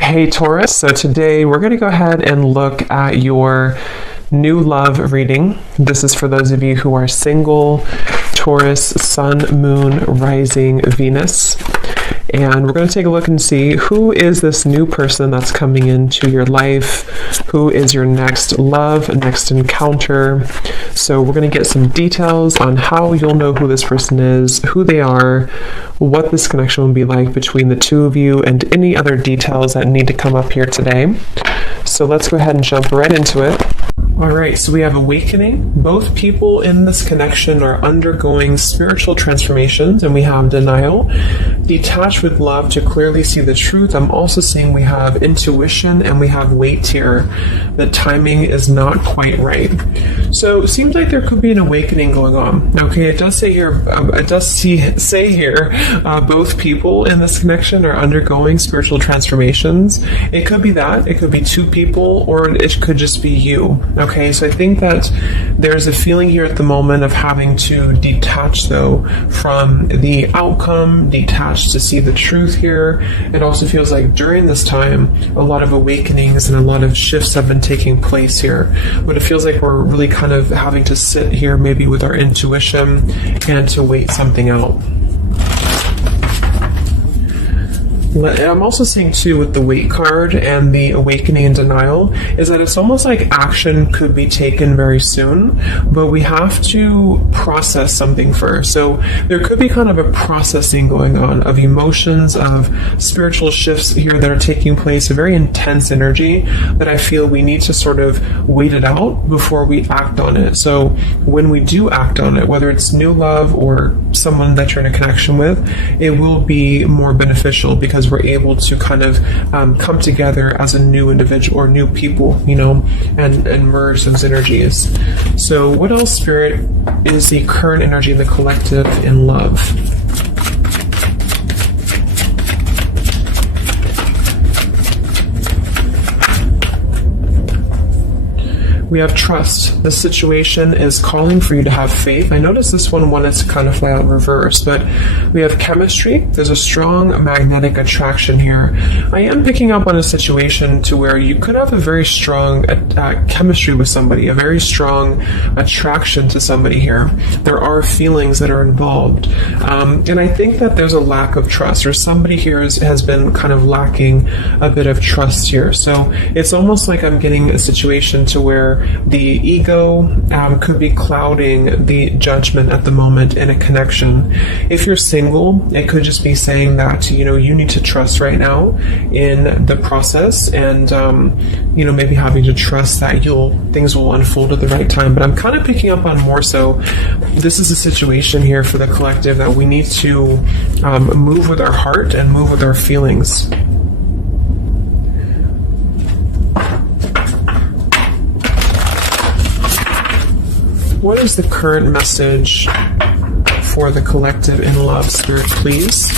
Hey Taurus, so today we're going to go ahead and look at your new love reading. This is for those of you who are single, Taurus, Sun, Moon, Rising, Venus. And we're going to take a look and see who is this new person that's coming into your life, who is your next love, next encounter. So we're going to get some details on how you'll know who this person is, who they are, what this connection will be like between the two of you, and any other details that need to come up here today. So let's go ahead and jump right into it. All right, so we have awakening. Both people in this connection are undergoing spiritual transformations, and we have denial. Detach with love to clearly see the truth. I'm also seeing we have intuition and we have wait here. The timing is not quite right. So it seems like there could be an awakening going on. Okay, it does say here, both people in this connection are undergoing spiritual transformations. It could be that. It could be two people, or it could just be you. Okay, so I think that there's a feeling here at the moment of having to detach, though, from the outcome, detach to see the truth here. It also feels like during this time, a lot of awakenings and a lot of shifts have been taking place here. But it feels like we're really kind of having to sit here maybe with our intuition and to wait something out. I'm also seeing too with the wait card and the awakening and denial is that it's almost like action could be taken very soon, but we have to process something first. So there could be kind of a processing going on of emotions, of spiritual shifts here that are taking place, a very intense energy that I feel we need to sort of wait it out before we act on it. So when we do act on it, whether it's new love or someone that you're in a connection with, it will be more beneficial because we're able to kind of come together as a new individual or new people, you know, and merge those energies. So what else, Spirit, is the current energy in the collective in love? We have trust. The situation is calling for you to have faith. I noticed this one wanted to kind of fly out in reverse, but we have chemistry. There's a strong magnetic attraction here. I am picking up on a situation to where you could have a very strong chemistry with somebody, a very strong attraction to somebody here. There are feelings that are involved. And I think that there's a lack of trust, or somebody here has been kind of lacking a bit of trust here. So it's almost like I'm getting a situation to where the ego could be clouding the judgment at the moment in a connection. If you're single, it could just be saying that, you know, you need to trust right now in the process, and you know, maybe having to trust that things will unfold at the right time. But I'm kind of picking up on more so this is a situation here for the collective that we need to move with our heart and move with our feelings. What is the current message for the collective in love, Spirit, please?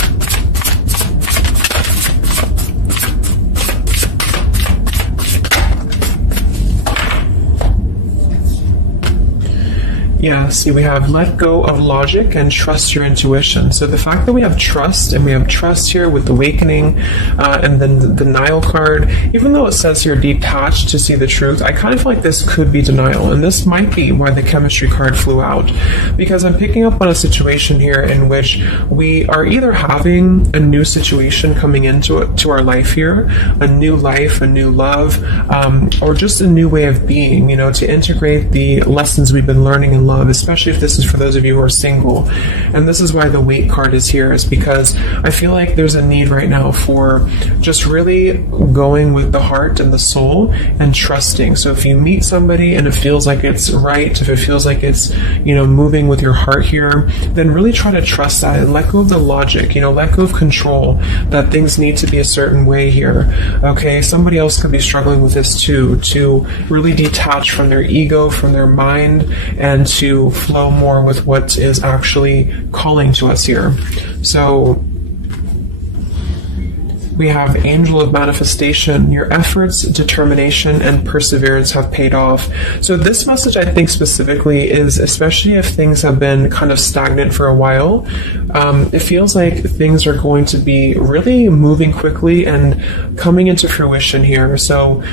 Yeah, see, we have let go of logic and trust your intuition. So the fact that we have trust, and we have trust here with awakening, and then the denial card, even though it says here detached to see the truth, I kind of feel like this could be denial. And this might be why the chemistry card flew out. Because I'm picking up on a situation here in which we are either having a new situation coming into our life here, a new life, a new love, or just a new way of being, you know, to integrate the lessons we've been learning in love, especially if this is for those of you who are single. And this is why the wait card is here, is because I feel like there's a need right now for just really going with the heart and the soul and trusting. So if you meet somebody and it feels like it's right, if it feels like it's, you know, moving with your heart here, then really try to trust that and let go of the logic, you know, let go of control, that things need to be a certain way here. Okay, somebody else could be struggling with this too, to really detach from their ego, from their mind, and to flow more with what is actually calling to us here. So we have Angel of Manifestation. Your efforts, determination, and perseverance have paid off. So this message, I think specifically, is especially if things have been kind of stagnant for a while, it feels like things are going to be really moving quickly and coming into fruition here. So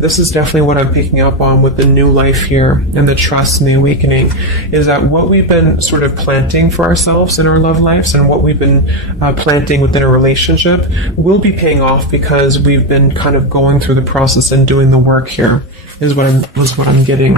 this is definitely what I'm picking up on with the new life here and the trust and the awakening, is that what we've been sort of planting for ourselves in our love lives and what we've been planting within a relationship will be paying off because we've been kind of going through the process and doing the work here, is what I'm getting.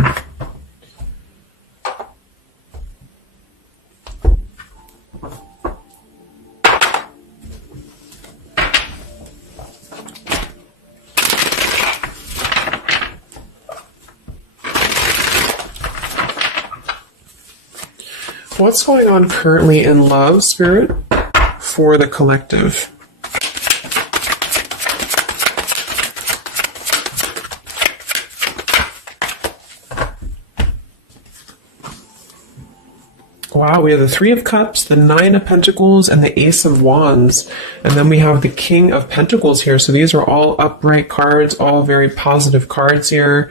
What's going on currently in love, Spirit, for the collective? Wow, we have the Three of Cups, the Nine of Pentacles, and the Ace of Wands. And then we have the King of Pentacles here. So these are all upright cards, all very positive cards here.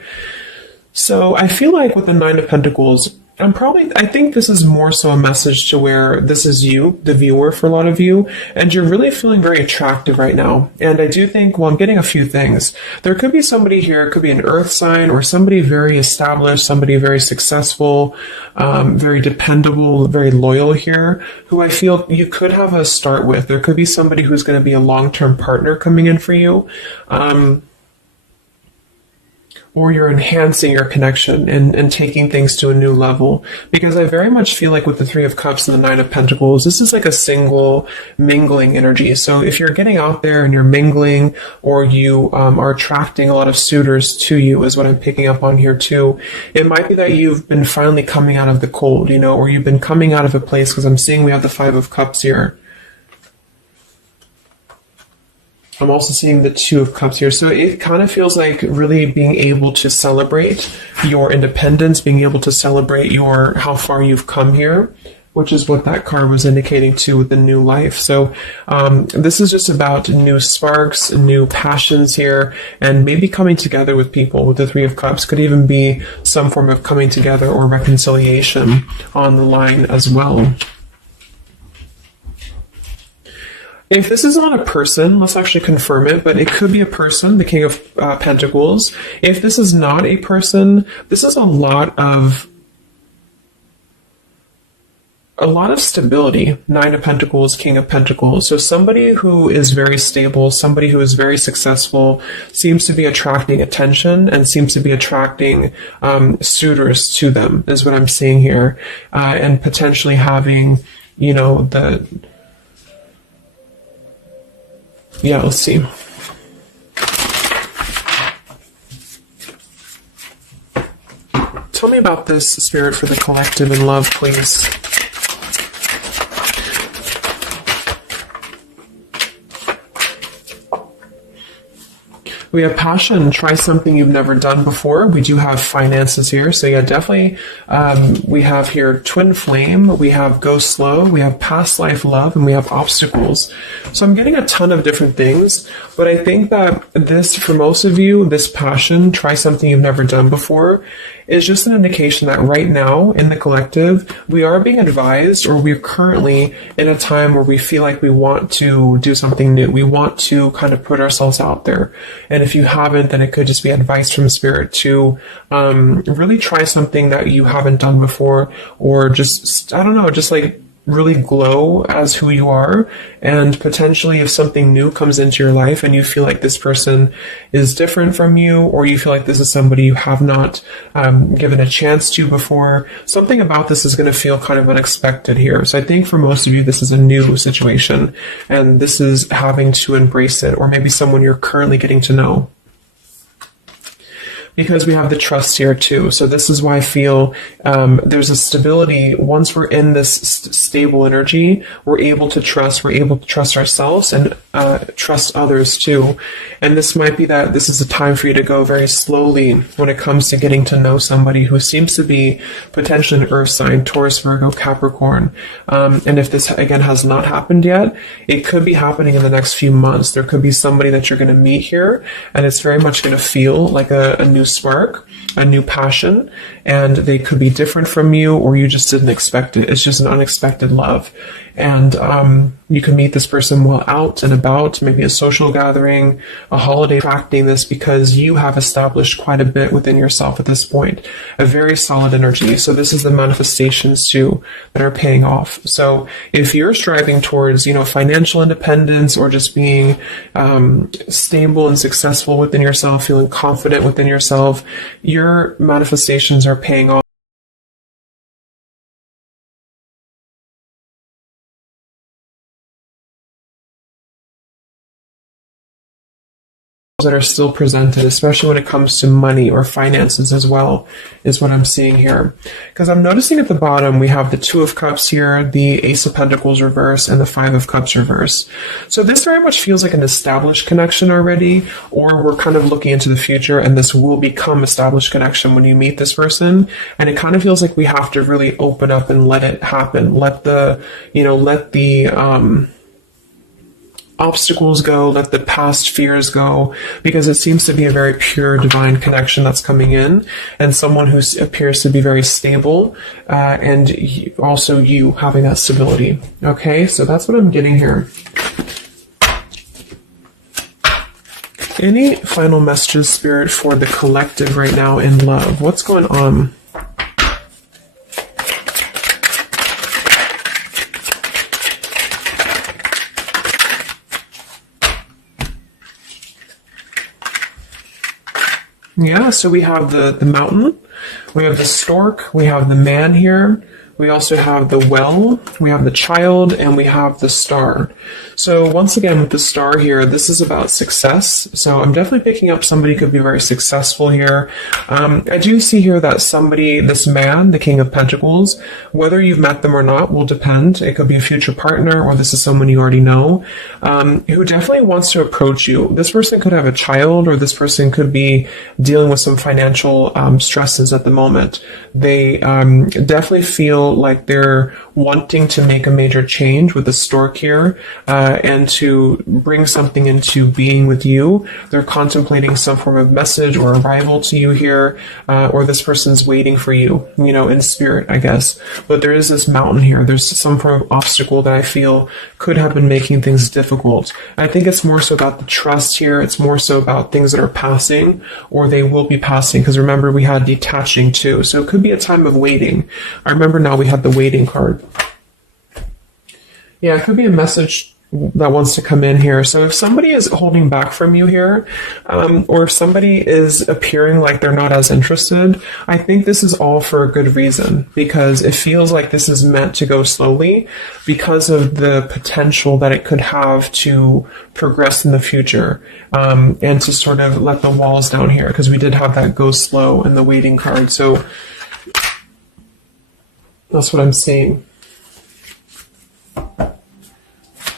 So I feel like with the Nine of Pentacles, I think this is more so a message to where this is you, the viewer, for a lot of you, and you're really feeling very attractive right now. And I do think, well, I'm getting a few things. There could be somebody here, it could be an earth sign or somebody very established, somebody very successful, very dependable, very loyal here, who I feel you could have a start with. There could be somebody who's going to be a long-term partner coming in for you. Or you're enhancing your connection and taking things to a new level. Because I very much feel like with the Three of Cups and the Nine of Pentacles, this is like a single mingling energy. So if you're getting out there and you're mingling, or you are attracting a lot of suitors to you, is what I'm picking up on here too. It might be that you've been finally coming out of the cold, or you've been coming out of a place, because I'm seeing we have the Five of Cups here. I'm also seeing the Two of Cups here. So it kind of feels like really being able to celebrate your independence, being able to celebrate how far you've come here, which is what that card was indicating too with the new life. So this is just about new sparks, new passions here, and maybe coming together with people. With the Three of Cups could even be some form of coming together or reconciliation on the line as well. If this is not a person, let's actually confirm it, but it could be a person, the King of Pentacles. If this is not a person, this is a lot of stability. Nine of Pentacles, King of Pentacles. So somebody who is very stable, somebody who is very successful, seems to be attracting attention and seems to be attracting suitors to them, is what I'm seeing here. And potentially having, let's see. Tell me about this, Spirit, for the collective in love, please. We have passion. Try something you've never done before. We do have finances here. So yeah, definitely. We have here twin flame. We have go slow. We have past life love, and we have obstacles. So I'm getting a ton of different things, but I think that this, for most of you, this passion, try something you've never done before, is just an indication that right now in the collective, we are being advised, or we're currently in a time where we feel like we want to do something new. We want to kind of put ourselves out there. And if you haven't, then it could just be advice from Spirit to really try something that you haven't done before, or just, I don't know, just like really glow as who you are. And potentially if something new comes into your life and you feel like this person is different from you, or you feel like this is somebody you have not given a chance to before, something about this is going to feel kind of unexpected here. So I think for most of you, this is a new situation, and this is having to embrace it, or maybe someone you're currently getting to know. because we have the trust here too. So this is why I feel there's a stability. Once we're in this stable energy, we're able to trust ourselves and trust others too. And this might be that this is a time for you to go very slowly when it comes to getting to know somebody who seems to be potentially an earth sign, Taurus, Virgo, Capricorn. And if this again has not happened yet, it could be happening in the next few months. There could be somebody that you're going to meet here, and it's very much going to feel like a new spark, a new passion, and they could be different from you, or you just didn't expect it. It's just an unexpected love. And you can meet this person while out and about, maybe a social gathering, a holiday, attracting this because you have established quite a bit within yourself at this point, a very solid energy. So this is the manifestations too that are paying off. So if you're striving towards, financial independence, or just being stable and successful within yourself, feeling confident within yourself, your manifestations are paying off. That are still presented, especially when it comes to money or finances as well, is what I'm seeing here. Because I'm noticing at the bottom, we have the Two of Cups here, the Ace of Pentacles reverse, and the Five of Cups reverse. So this very much feels like an established connection already, or we're kind of looking into the future, and this will become established connection when you meet this person. And it kind of feels like we have to really open up and let it happen. Let the obstacles go, let the past fears go, because it seems to be a very pure divine connection that's coming in, and someone who appears to be very stable, and also you having that stability. Okay, so that's what I'm getting here. Any final messages, Spirit, for the collective right now in love? What's going on? Yeah, so we have the mountain, we have the stork, we have the man here, we also have the well, we have the child, and we have the star. So once again, with the star here, this is about success. So I'm definitely picking up somebody could be very successful here. I do see here that somebody, this man, the King of Pentacles, whether you've met them or not will depend. It could be a future partner, or this is someone you already know, who definitely wants to approach you. This person could have a child, or this person could be dealing with some financial stresses at the moment. They definitely feel like they're wanting to make a major change with the stork here, and to bring something into being with you. They're contemplating some form of message or arrival to you here, or this person's waiting for you, in spirit, I guess. But there is this mountain here. There's some form of obstacle that I feel could have been making things difficult. I think it's more so about the trust here. It's more so about things that are passing, or they will be passing, because remember, we had detaching too. So it could be a time of waiting. I remember now we had the waiting card. Yeah, it could be a message that wants to come in here. So if somebody is holding back from you here, or if somebody is appearing like they're not as interested, I think this is all for a good reason, because it feels like this is meant to go slowly because of the potential that it could have to progress in the future, and to sort of let the walls down here, because we did have that go slow in the waiting card. So that's what I'm seeing.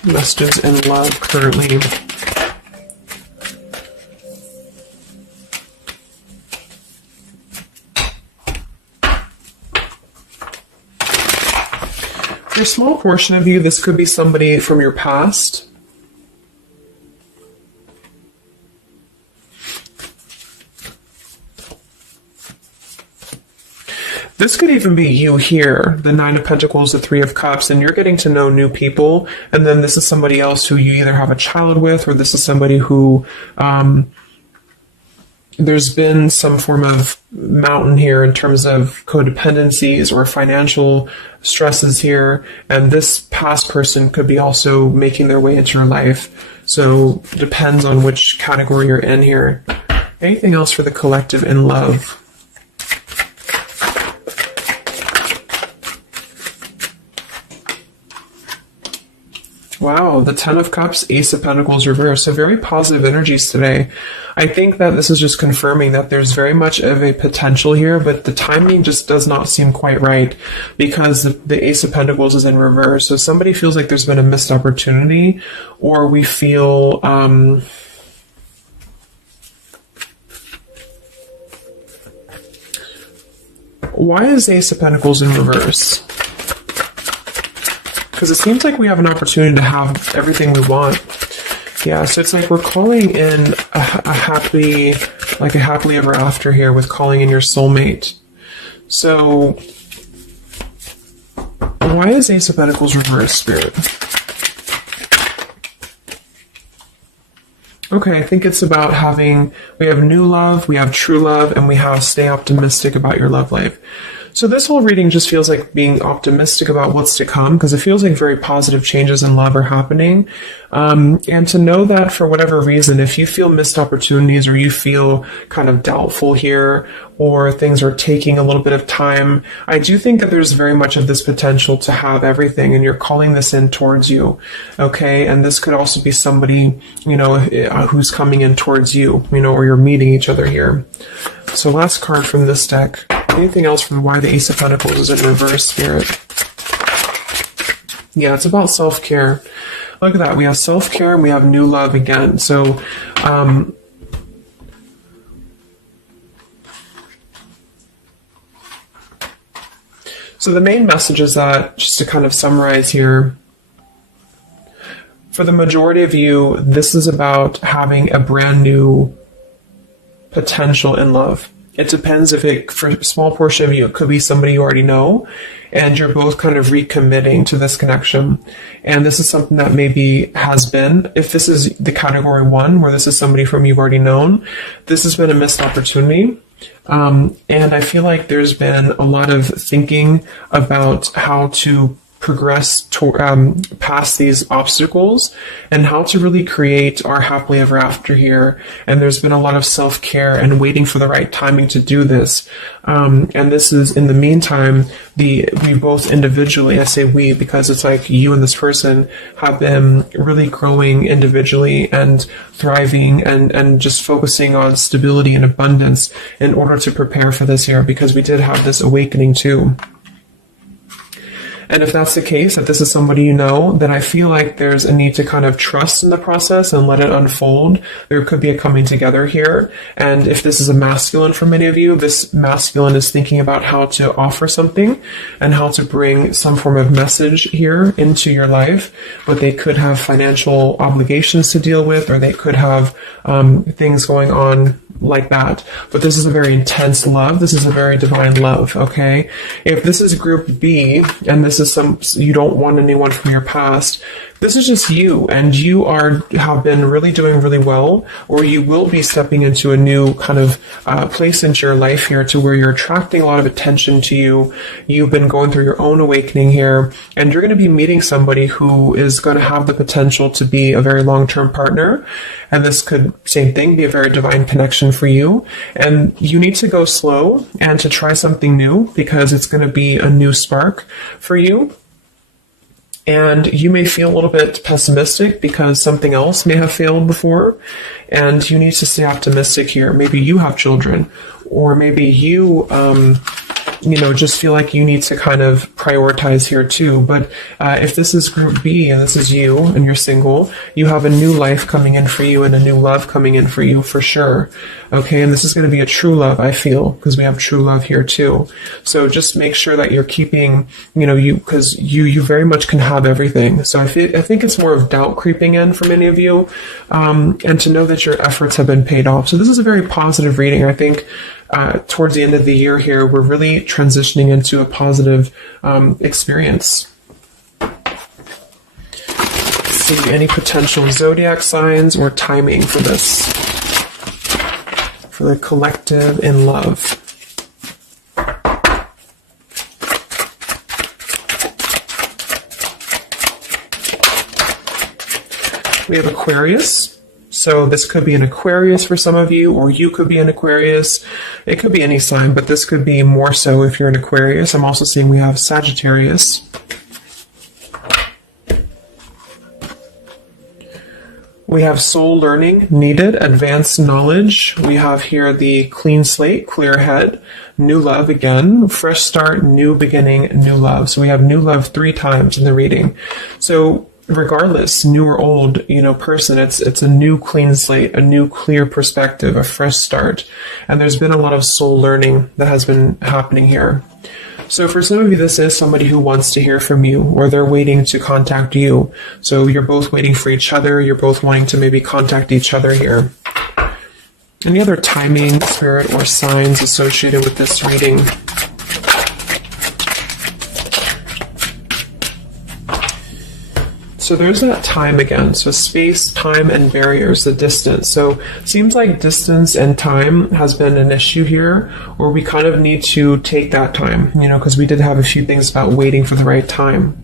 Messages in love currently. For a small portion of you, this could be somebody from your past. This could even be you here, the Nine of Pentacles, the Three of Cups, and you're getting to know new people, and then this is somebody else who you either have a child with, or this is somebody who there's been some form of mountain here in terms of codependencies or financial stresses here, and this past person could be also making their way into your life. So it depends on which category you're in here. Anything else for the collective in love? Wow, the Ten of Cups, Ace of Pentacles reverse. So very positive energies today. I think that this is just confirming that there's very much of a potential here, but the timing just does not seem quite right because the Ace of Pentacles is in reverse. So somebody feels like there's been a missed opportunity, or we feel... why is Ace of Pentacles in reverse? Because it seems like we have an opportunity to have everything we want. Yeah, so it's like we're calling in a happily ever after here with calling in your soulmate. So why is Ace of Pentacles reverse, Spirit? Okay, I think it's about we have new love, we have true love, and we have stay optimistic about your love life. So this whole reading just feels like being optimistic about what's to come, because it feels like very positive changes in love are happening. And to know that for whatever reason, if you feel missed opportunities or you feel kind of doubtful here, or things are taking a little bit of time, I do think that there's very much of this potential to have everything, and you're calling this in towards you. Okay. And this could also be somebody, who's coming in towards you, or you're meeting each other here. So last card from this deck. Anything else from why the Ace of Pentacles is in reverse, Spirit? Yeah, it's about self-care. Look at that. We have self-care and we have new love again. So, so the main message is that, just to kind of summarize here, for the majority of you, this is about having a brand new potential in love. It depends for a small portion of you, it could be somebody you already know, and you're both kind of recommitting to this connection. And this is something that maybe has been, if this is the category 1, where this is somebody from you've already known, this has been a missed opportunity. And I feel like there's been a lot of thinking about how to progress past these obstacles and how to really create our happily ever after here. And there's been a lot of self-care and waiting for the right timing to do this. And this is, in the meantime, we both individually, I say we because it's like you and this person have been really growing individually and thriving and just focusing on stability and abundance in order to prepare for this year, because we did have this awakening too. And if that's the case, that this is somebody you know, then I feel like there's a need to kind of trust in the process and let it unfold. There could be a coming together here. And if this is a masculine for many of you, this masculine is thinking about how to offer something and how to bring some form of message here into your life. But they could have financial obligations to deal with, or they could have things going on like that. But this is a very intense love. This is a very divine love, okay? If this is group B, and this is you don't want anyone from your past, this is just you, and you have been really doing really well, or you will be stepping into a new kind of place into your life here, to where you're attracting a lot of attention to you. You've been going through your own awakening here, and you're going to be meeting somebody who is going to have the potential to be a very long-term partner. And this could, same thing, be a very divine connection for you. And you need to go slow and to try something new, because it's going to be a new spark for you. And you may feel a little bit pessimistic because something else may have failed before, and you need to stay optimistic here. Maybe you have children, or maybe you, just feel like you need to kind of prioritize here too. But if this is group B and this is you and you're single, you have a new life coming in for you and a new love coming in for you for sure. Okay, and this is going to be a true love, I feel, because we have true love here too. So just make sure that you're keeping, because you very much can have everything. So I think it's more of doubt creeping in for many of you, and to know that your efforts have been paid off. So this is a very positive reading. I think towards the end of the year here, we're really transitioning into a positive experience. See any potential zodiac signs or timing for this, for the collective in love. We have Aquarius. So this could be an Aquarius for some of you, or you could be an Aquarius. It could be any sign, but this could be more so if you're an Aquarius. I'm also seeing we have Sagittarius. We have soul learning needed, advanced knowledge. We have here the clean slate, clear head, new love again, fresh start, new beginning, new love. So we have new love 3 times in the reading. So regardless, new or old, person, it's a new clean slate, a new clear perspective, a fresh start. And there's been a lot of soul learning that has been happening here. So for some of you, this is somebody who wants to hear from you, or they're waiting to contact you. So you're both waiting for each other. You're both wanting to maybe contact each other here. Any other timing, spirit, or signs associated with this reading? So there's that time again. So space, time, and barriers, the distance. So seems like distance and time has been an issue here, or we kind of need to take that time, because we did have a few things about waiting for the right time.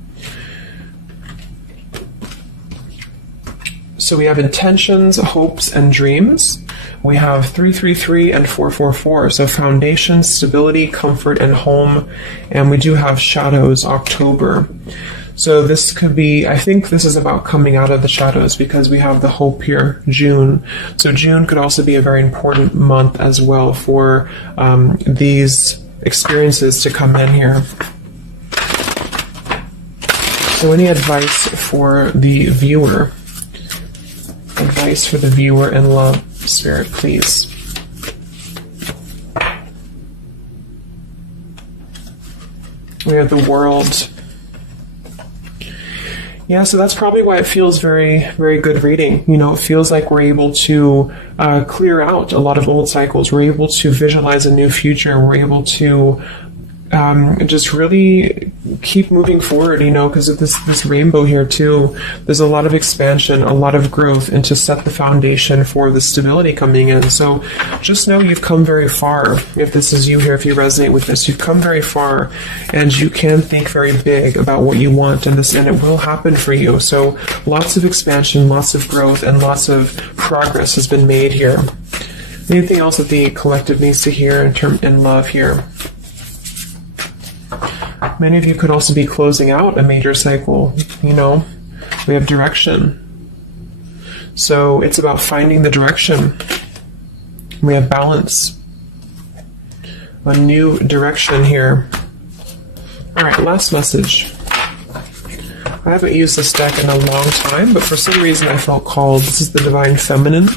So we have intentions, hopes, and dreams. We have 333 and 444. So foundation, stability, comfort, and home. And we do have shadows, October. So this could be, I think this is about coming out of the shadows, because we have the hope here, June. So June could also be a very important month as well for these experiences to come in here. So any advice for the viewer? Advice for the viewer in love, Spirit, please. We have the World. Yeah, so that's probably why it feels very, very good reading. It feels like we're able to clear out a lot of old cycles. We're able to visualize a new future. We're able to just really keep moving forward, because of this rainbow here too. There's a lot of expansion, a lot of growth, and to set the foundation for the stability coming in. So just know you've come very far. If this is you here, if you resonate with this, you've come very far, and you can think very big about what you want, and it will happen for you. So lots of expansion, lots of growth, and lots of progress has been made here. Anything else that the collective needs to hear in love here? Many of you could also be closing out a major cycle. We have direction. So it's about finding the direction. We have balance. A new direction here. All right, last message. I haven't used this deck in a long time, but for some reason I felt called. This is the Divine Feminine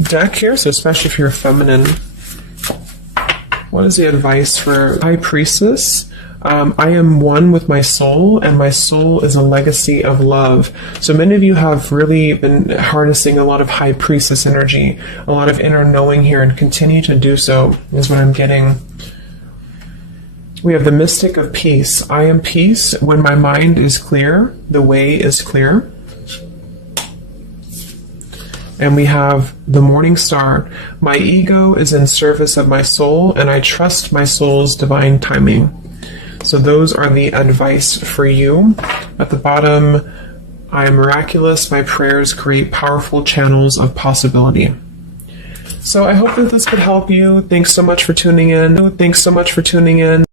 deck here, so especially if you're feminine. What is the advice for High Priestess? I am one with my soul, and my soul is a legacy of love. So many of you have really been harnessing a lot of High Priestess energy, a lot of inner knowing here, and continue to do so, is what I'm getting. We have the Mystic of Peace. I am peace. When my mind is clear, the way is clear. And we have the Morning Star. My ego is in service of my soul, and I trust my soul's divine timing. So those are the advice for you. At the bottom, I am miraculous. My prayers create powerful channels of possibility. So I hope that this could help you. Thanks so much for tuning in.